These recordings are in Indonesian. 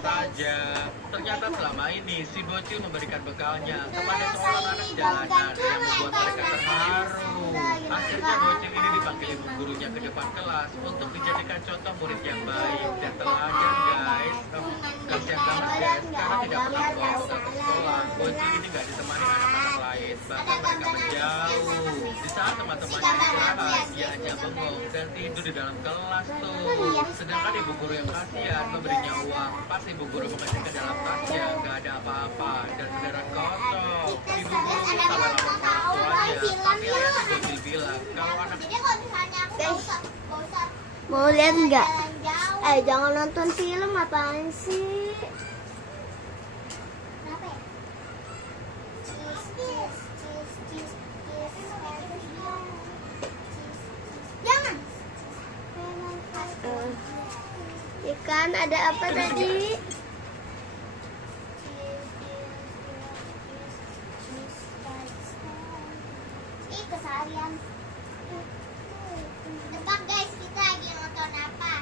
saja. Ternyata selama ini si bocil memberikan bekalnya kepada seorang anak jalanan yang membuat mereka terharu. Akhirnya bocil ini dipanggil ibu gurunya ke depan kelas untuk dijadikan contoh murid yang baik dan teladan, guys. Kasihan banget guys, karena tidak pernah bawa bekal ke sekolah. Bocil ini gak ditemani anak-anak lain, bahkan mereka menjauh. Di saat teman-temannya istirahat, dia hanya bengong dan tidur di dalam kelas tuh. Sedangkan ibu guru yang kasihan memberinya uang. Pas ibu guru mengecek ke dalam tasnya, gak ada apa-apa dan beneran kosong. Ibu guru pun salah lapor ke orang tuanya, tapi ayah si bocil bilang kalau anak Mau lihat nggak? Jangan nonton film, apaan sih? Jangan. Ikan ada apa tadi? Ih, keseharian. Tebak guys, kita lagi nonton apa?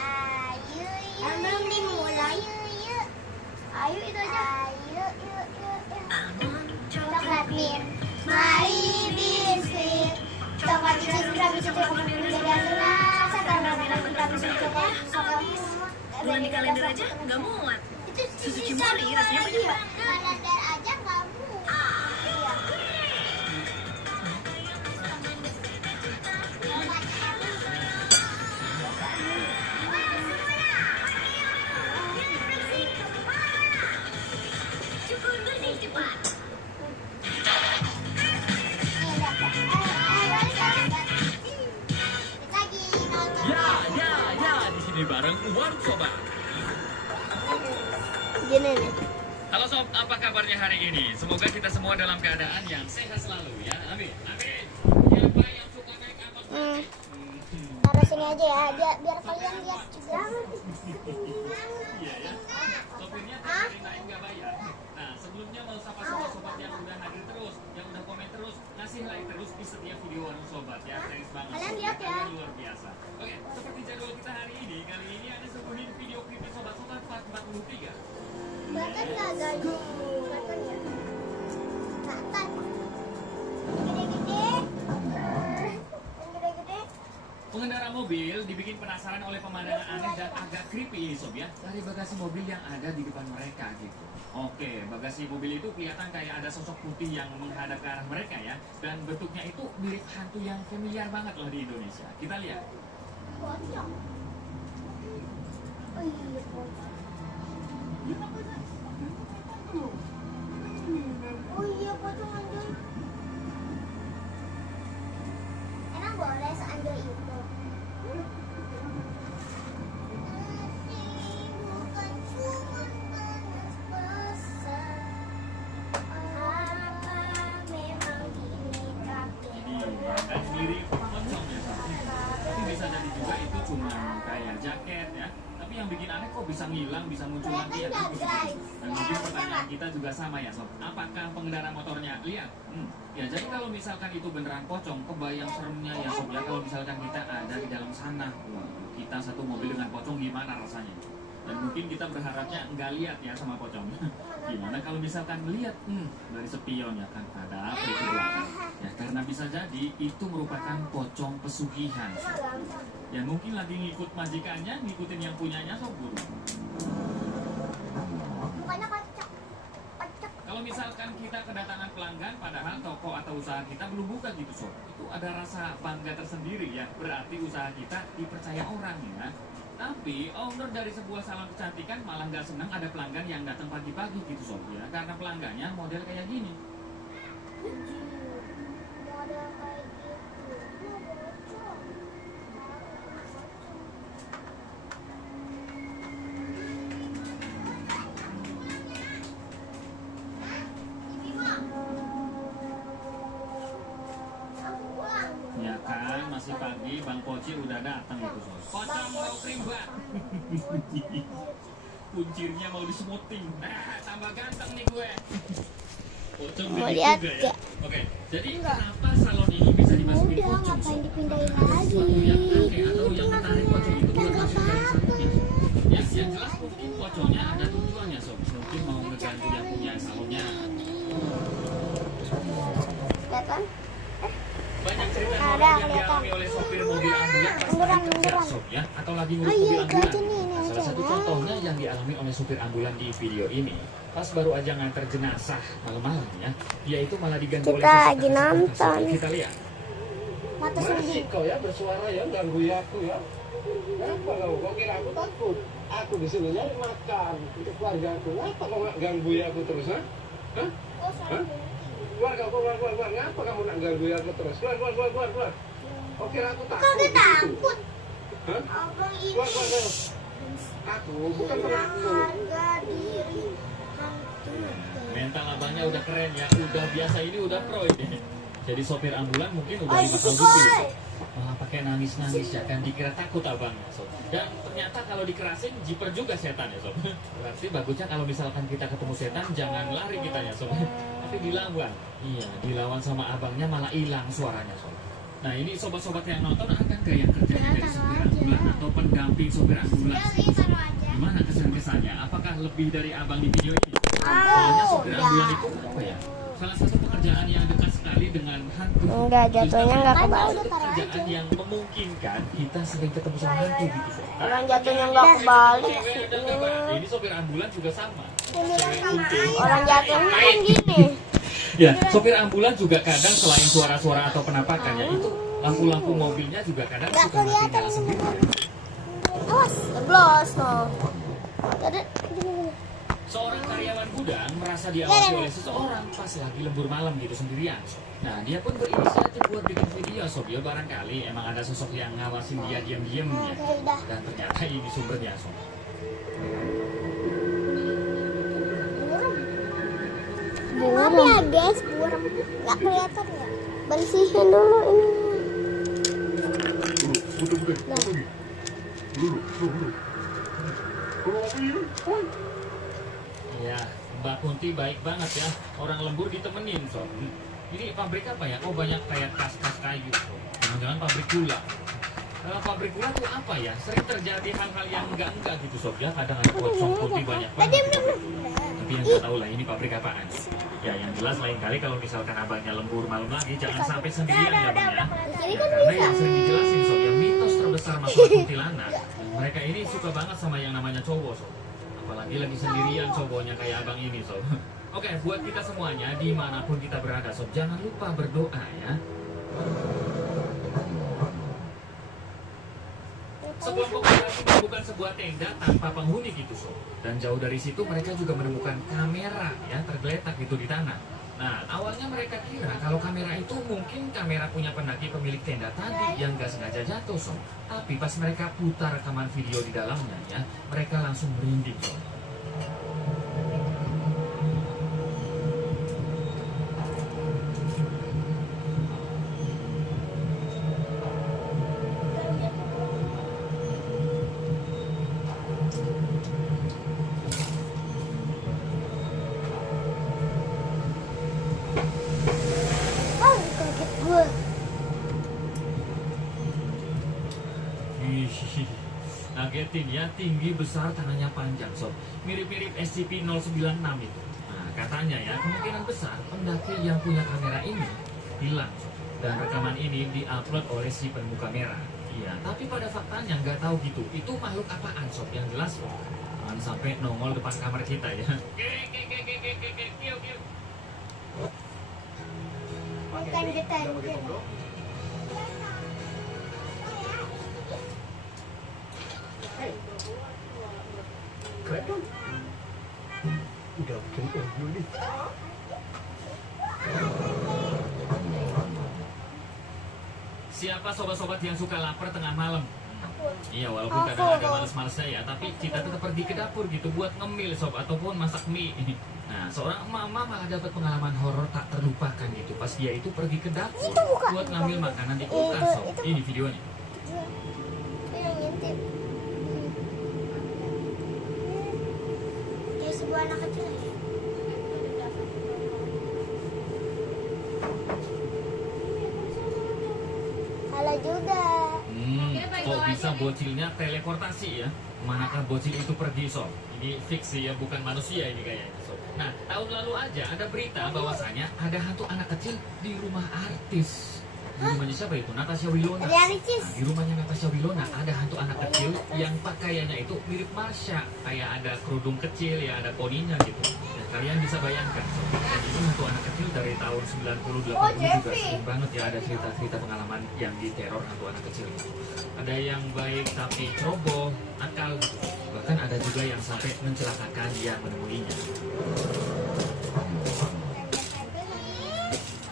Ayu, belum dimulai. Ayu itu aja. Ayu. Coklat mint, mari biskuit. Coklat biskuit, coklat Bulan di kalender aja nggak muat. Susu Cimori rasanya banyak banget. Kalender aja nggak muat. Cukup bersih cepat. Ya, di sini bareng Uwan Sobat. Gini nih. Halo Sob, apa kabarnya hari ini? Semoga kita semua dalam keadaan yang sehat selalu ya. Amin. Amin. Siapa yang suka naik angkot? Taruh sini aja ya, biar kalian lihat juga. Iya ya. Sopirnya sering naik nggak bayar. Nah, sebelumnya mau sapa semua sobat yang udah hadir terus, yang udah komen terus, ngasih like terus di setiap video Warung Sobat ya. Thanks banget. Kalian Sob. lihat ya. Kalian luar biasa. Oke, seperti jadwal kita hari ini, kali ini ada sebuah video klip Sobat Sobat part 43. Bahkan nggak gaji. Bahkan ya. Bahkan. Gede-gede. Gede-gede. Pengendara mobil dibikin penasaran oleh pemandangan aneh dan agak creepy ini Sob ya, dari bagasi mobil yang ada di depan mereka gitu. Oke, bagasi mobil itu kelihatan kayak ada sosok putih yang menghadap ke arah mereka ya, dan bentuknya itu mirip hantu yang familiar banget loh di Indonesia. Kita lihat. Pocong. Oh iya, pocong. Oh iya, pocong anjay. Emang boleh seanjay itu? Bukan cuma panas besar. Apa memang dinikahkan? Iya, kan mirip pocong ya Sob. Tapi bisa jadi juga itu cuma kayak jaket ya. Tapi yang bikin aneh kok bisa ngilang, bisa muncul lagi ya. Dan mungkin pertanyaan kita juga sama ya Sob. Apakah pengendara motornya lihat? Ya jadi kalau misalkan itu beneran pocong, kebayang seremnya ya Sob ya. Kalau misalkan kita ada di dalam sana, wah, kita satu mobil dengan pocong gimana rasanya? Dan mungkin kita berharapnya nggak lihat ya sama pocong. Gimana kalau misalkan lihat dari spion ya kan ada apa itu belakang? Ya karena bisa jadi itu merupakan pocong pesugihan. Ya mungkin lagi ngikut majikannya, ngikutin yang punyanya Sob Guru. Mukanya kocak. Kocak. Kalau misalkan kita kedatangan pelanggan padahal toko atau usaha kita belum buka gitu Sob, itu ada rasa bangga tersendiri ya, berarti usaha kita dipercaya orang ya. Tapi owner dari sebuah salon kecantikan malah nggak senang ada pelanggan yang datang pagi-pagi gitu Sob ya, karena pelanggannya model kayak gini. Model kayak gitu. Bocong. Aku pulang. Ya kan, masih pagi, Bang Poci udah datang itu Sob. Pocong mau krimbat. Kuncirnya mau disemuting. Nah, tambah ganteng nih gue. Pocong Mau gede lihat juga ya. nggak? Oke, jadi kenapa salon ini bisa dimasukin Udah, pocong ngapain Sob? dipindahin Apakah ada lagi? sesuatu yang aneh atau yang menarik pocong itu buat masuk dari sana? ya, atau lagi ngurus Oh iya, mobil ambulan. itu nih, ini Nah, salah aja. satu contohnya yang dialami oleh supir ambulan di video ini. Pas baru aja nganter jenazah malam-malam ya, dia itu malah diganggu oleh Kita sosok lagi tersebut. nonton. Kita lihat. Mata Masih sendiri. kau ya bersuara ya ganggu aku ya. Kenapa kau kira aku takut? Aku di sini nyari makan untuk keluarga aku. Kenapa kau nggak ganggu aku terus? Hah? Hah? Hah? Keluar kau, keluar. Ngapa kamu nak ganggu aku terus? Keluar. Kau kira aku takut? Kau udah takut. Hah? Abang ini Keluar. Aku bukan penakut. harga diri hantu. Mental abangnya udah keren ya, udah biasa ini udah pro ini. Jadi sopir ambulan mungkin udah Oh, 5 tahun itu lebih. koi. Sob. Malah pakai nangis ya kan, dikira takut abangnya sob. Dan ternyata kalau dikerasin jiper juga setan ya sob. Berarti bagusnya kalau misalkan kita ketemu setan jangan lari kitanya sob. Tapi dilawan. Iya, dilawan sama abangnya malah hilang suaranya sob. Nah ini sobat-sobat yang nonton akan gak yang kerjanya dari sopir ambulan atau pendamping sopir ambulan? Gimana kesan-kesannya? Apakah lebih dari abang di video ini? Soalnya sopir ambulan itu apa ya? Salah satu pekerjaan yang dekat sekali dengan hantu. Enggak, jatuhnya enggak ke bawah. Salah satu pekerjaan yang memungkinkan kita sering ketemu sama hantu gitu. Sob. Orang jatuhnya enggak kebalik. Cewek ada nggak, Pak? Ini sopir ambulan juga sama. Cewek kuntil. Orang jatuhnya kan gini. Ya, sopir ambulan juga kadang selain suara-suara atau penampakan ya itu lampu-lampu mobilnya juga kadang suka mati nyala sendiri. Awas. Jeblos no. Ada. Seorang karyawan gudang merasa diawasi oleh seseorang pas lagi lembur malam gitu sendirian. Nah, dia pun berinisiatif buat bikin video sob. Ya barangkali emang ada sosok yang ngawasin dia diam-diam ya. Oke, udah. Dan ternyata ini sumbernya sob. Maaf ya guys, burem. Nggak kelihatan ya. Bersihin dulu ini. Ya, Mbak Kunti baik banget ya. Orang lembur ditemenin sob. Ini pabrik apa ya? Oh banyak kayak kas-kas kayu sob. Jangan-jangan pabrik gula. Kalau pabrik gula tuh apa ya? Sering terjadi hal-hal yang enggak gitu sob ya. Kadang ada pocong putih banyak banget. Tapi yang nggak tahu lah ini pabrik apaan. Ya yang jelas lain kali kalau misalkan abangnya lembur malam lagi jangan sampai sendirian ya bang ya. Jadi Ya, kan karena bisa. yang sering dijelasin sob, yang mitos terbesar masalah kuntilanak, mereka ini suka banget sama yang namanya cowok sob. Apalagi lagi sendirian cowoknya kayak abang ini sob. Oke, buat kita semuanya dimanapun kita berada sob, jangan lupa berdoa ya. Sekelompok pendaki menemukan sebuah tenda tanpa penghuni gitu sob. Dan jauh dari situ mereka juga menemukan kamera ya tergeletak gitu di tanah. Nah awalnya mereka kira kalau kamera itu mungkin kamera punya pendaki pemilik tenda tadi yang gak sengaja jatuh sob. Tapi pas mereka putar rekaman video di dalamnya ya, mereka langsung merinding sob. Oh, kaget gue. Ih, ngagetin ya, tinggi besar tangannya panjang sob. Mirip-mirip SCP-096 itu. Nah katanya ya kemungkinan besar pendaki yang punya kamera ini hilang sob. Dan rekaman ini diupload oleh si penemu kamera. Iya, tapi pada faktanya nggak tahu gitu. Itu makhluk apaan sob yang jelas sob. Jangan sampai nongol depan kamar kita ya. Bukan detention. Udah bikin dulu nih. Siapa sobat-sobat yang suka lapar tengah malam? Iya, walaupun kadang ada males-malesnya ya, tapi kita tetap pergi ke dapur gitu buat ngemil sob ataupun masak mie. Nah, seorang emak-emak malah dapat pengalaman horor tak terlupakan gitu pas dia itu pergi ke dapur buat ngambil makanan di kulkas sob. Ini videonya. Yang ngintip. Kayak sebuah anak kecil ya. Halo juga. Kok bisa bocilnya teleportasi ya? Manakah bocil itu pergi sob? Ini fiksi ya, bukan manusia ini kayaknya sob. Nah, tahun lalu aja ada berita bahwasanya ada hantu anak kecil di rumah artis. Di rumahnya siapa itu? Natasha Wilona. Ada Ricis. Nah, di rumahnya Natasha Wilona ada hantu anak kecil yang pakaiannya itu mirip Marsha. Kayak ada kerudung kecil, ya ada poninya gitu. Ya, kalian bisa bayangkan. Dan itu hantu anak kecil dari tahun 90-80 juga sering banget ya ada cerita-cerita pengalaman yang diteror hantu anak kecil itu. Ada yang baik tapi ceroboh, nakal gitu. Bahkan ada juga yang sampai mencelakakan yang menemuinya.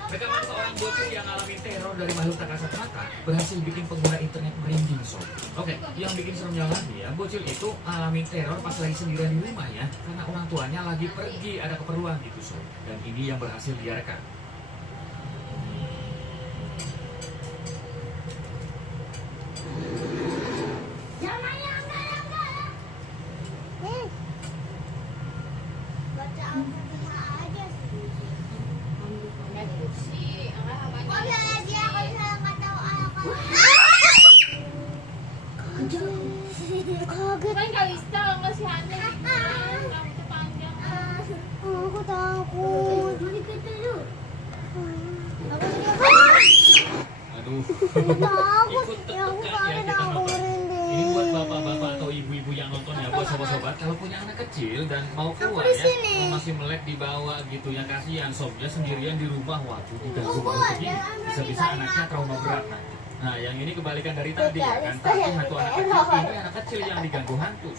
Rekaman seorang bocil yang ngalamin teror dari makhluk tak kasat mata berhasil bikin pengguna internet merinding, sob. Oke, yang bikin seremnya lagi ya, bocil itu ngalamin teror pas lagi sendirian di rumah ya, karena orang tuanya lagi pergi ada keperluan gitu, sob. Dan ini yang berhasil direkam. Baca Al-Fatihah aja sih. Kok bisa dia kalau misalnya nggak tahu Al-Fatihah? Kaget. Kan gak bisa, nggak sih aneh. Rambutnya panjang. Aku takut. Mari kita dulu. Aduh, Takut. ikut Ya aku tertekan ya kaget, kita aku nonton. merinding. Ini buat bapak-bapak atau ibu-ibu yang nonton ya, buat sobat-sobat kalau punya anak kecil dan mau keluar di ya, sini. kalau masih melek di bawah gitu ya, kasihan sobnya sendirian di rumah, waduh diganggu banget begini, bisa-bisa anaknya trauma berat nanti. Nah, yang ini kebalikan dari tadi ya kan, tapi hantu anak kecil ini anak kecil yang diganggu hantu.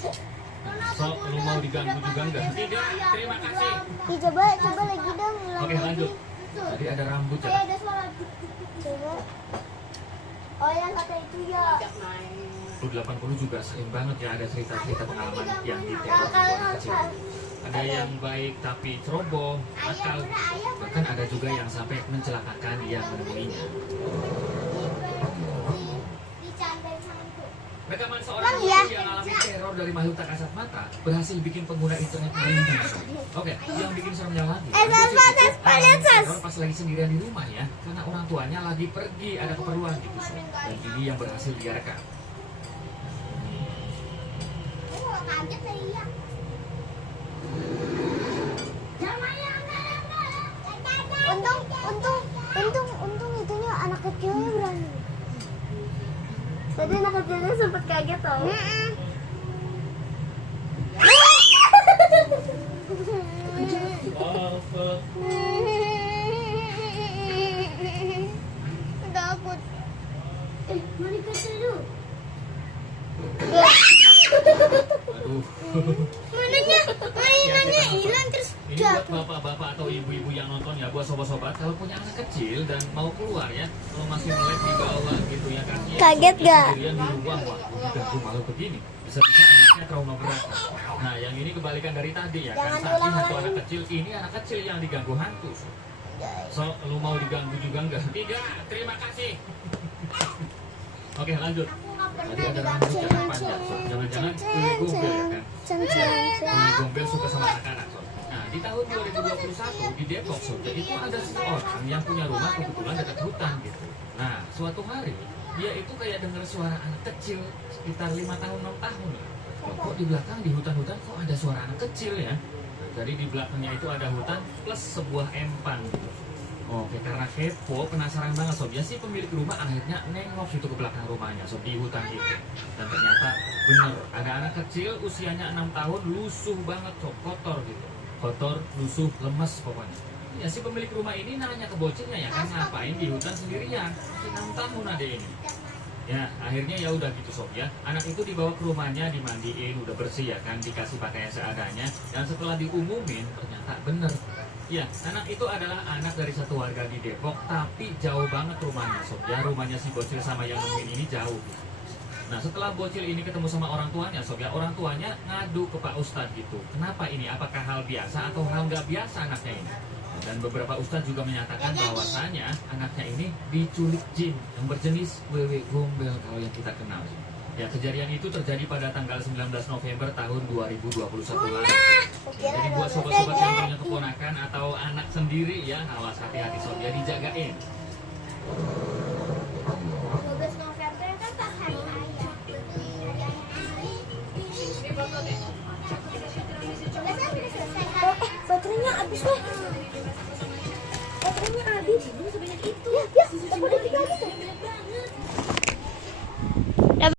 Nah, so, lu mau diganggu juga enggak? Tidak, terima kasih. Ih, coba lagi dong. Oke, lanjut. Tadi ada rambut Kayak ya. ada suara. Coba. Oh, yang kata itu ya. 80 juga sering banget ya ada cerita-cerita pengalaman yang diteror hantu anak kecil. Ada yang baik tapi ceroboh, nakal, bahkan ada juga yang sampai mencelakakan yang menemuinya. Dicandain hantu. Rekaman seorang bocil yang alami teror dari makhluk tak kasat mata berhasil bikin pengguna internet merinding. Oke, yang bikin seremnya lagi. Bocil itu alami teror pas lagi sendirian di rumah ya, karena orang tuanya lagi pergi ada keperluan gitu. Dan ini yang berhasil direkam. Aku nggak kaget tadi ya. Untung itunya anak kecilnya berani. Tadi anak kecilnya sempet kaget tau. Takut. Mari kita dulu. Aduh. Mainannya hilang terus Ini buat bapak-bapak atau ibu-ibu yang nonton ya, buat sobat-sobat kalau punya anak kecil dan mau keluar ya, kalau masih melek di bawah gitu ya, kasihan. Kaget gak? Sendirian di rumah, wah diganggu malu begini, bisa-bisa anaknya trauma berat. Nah, yang ini kebalikan dari tadi ya, kan tadi hantu anak kecil, ini anak kecil yang diganggu hantu. So, lu mau diganggu juga enggak? Tidak, terima kasih. Oke, lanjut. Tadi ada rambut yang panjang, so. Jangan-jangan kulit gombel ya kan? Kulit gombel suka sama anak-anak, so. Nah, di tahun 2021 di Depok, so, jadi itu ada seseorang yang punya rumah kebetulan dekat hutan gitu. Nah, suatu hari dia itu kayak dengar suara anak kecil sekitar 5 tahun 6 tahun lah. Loh, kok di belakang di hutan-hutan kok ada suara anak kecil ya? Nah, jadi di belakangnya itu ada hutan plus sebuah empang gitu. Oke, karena kepo, penasaran banget sob. Ya sih pemilik rumah akhirnya nengok itu ke belakang rumahnya sob, di hutan itu. Dan ternyata bener, ada anak kecil usianya 6 tahun, lusuh banget sob, kotor gitu. Kotor, lusuh, lemes pokoknya. Ya si pemilik rumah ini nanya ke bocilnya ya kan, ngapain di hutan sendirian? Masih 6 tahun ada ini. Ya, akhirnya ya udah gitu sob ya. Anak itu dibawa ke rumahnya, dimandiin, udah bersih ya kan, dikasih pakaian seadanya. Dan setelah diumumin, ternyata bener. Ya, anak itu adalah anak dari satu warga di Depok, tapi jauh banget rumahnya sob. Ya, rumahnya si bocil sama yang nemuin ini jauh. Nah, setelah bocil ini ketemu sama orang tuanya sob ya, orang tuanya ngadu ke Pak Ustadz gitu. Kenapa ini? Apakah hal biasa atau hal nggak biasa anaknya ini? Dan beberapa ustadz juga menyatakan bahwasannya anaknya ini diculik jin yang berjenis wewe gombel kalau yang kita kenal. Ya, kejadian itu terjadi pada tanggal 19 November tahun 2021 lalu. Jadi buat sobat-sobat yang punya keponakan atau anak sendiri ya, awas hati-hati sob ya, dijagain. 12 November kan pas hari ayah. Baterainya habis loh. Baterainya habis. Sebanyak itu. Ya, aku udah tinggal. tuh.